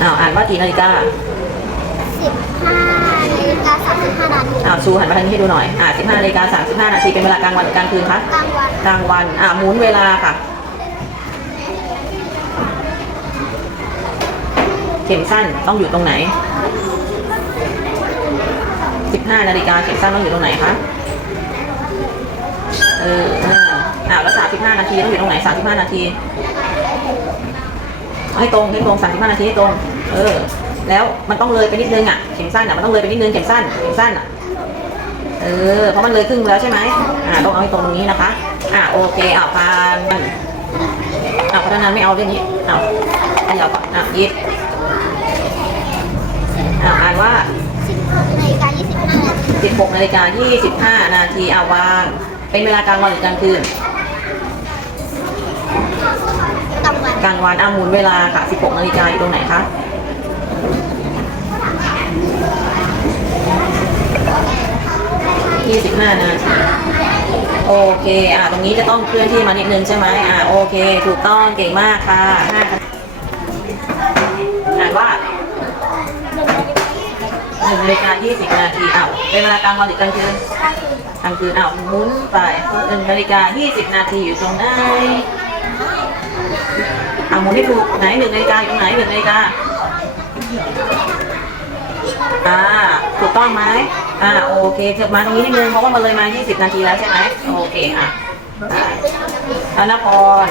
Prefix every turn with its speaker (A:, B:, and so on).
A: อ้าวอ่านว่ากี่นาฬิกา
B: สิบห้านาฬิกาสามสิบห้านาที
A: อ้าวชูหันมาทางนี้ให้ดูหน่อยอ่า15นาฬิกา35นาทีเป็นเวลากลางวันหรือกลางคืนคะ
B: กลางวัน
A: กลางวันอ่าหมุนเวลาค่ะ เข็มสั้นต้องอยู่ตรงไหน15นาฬิกาเข็มสั้นต้องอยู่ตรงไหนคะเออเอออ่าแล้ว35นาทีต้องอยู่ตรงไหน35นาที ให้ตรงให้ตรง35นาทีให้ตรง เออ แล้วมันต้องเลยไปนิดนึงอะเข็มสั้นอะมันต้องเลยไปนิดนึงเข็มสั้นเข็มสั้นอะเออเพราะมันเลยครึ่งแล้วใช่ไหมอ่าต้องเอาให้ตรงตรงนี้นะคะ อ่าโอเคอ่าผ่านอ่าพัฒนาไม่เอาเรื่องนี้เอาขยับก่อนอ่ายิบอ่าอ่านว่า
B: สิบหกนาฬิกายี่สิบห้านาที
A: 16นาฬิกา25 นาทีอ่าวาง เป็นเวลากลางวันหรือกลางคืน
B: วัน
A: กลอ่าหมุนเวลาค่ะ 16นาฬิกาอยู่ตรงไหนคะ25นาทีโอเค อ่า ตรงนี้จะต้องเคลื่อนที่มานิดนึงใช่ไหมอ่า โอเค ถูกต้อง เก่งมากค่ะห้าคะอ่านว่าหนึ่งนาฬิกา20นาทีอ้าวเป็นเวลากลางวันหรือกลางคืนกลางคืนอ้าวหมุนไปหนึ่งนาฬิกา20นาทีอยู่ตรงไหน อ่าหมุนให้ถูกไหนหนึ่งนาฬิกาอยู่ตรงไหนหนึ่งนาฬิกาอ่าถูกต้องไหมอ่าโอเคเกือบมาตรงนี้นิดนึงเพราะว่ามันเลยมา 20 นาทีแล้วใช่ไหมโอเคอะได้ธนพร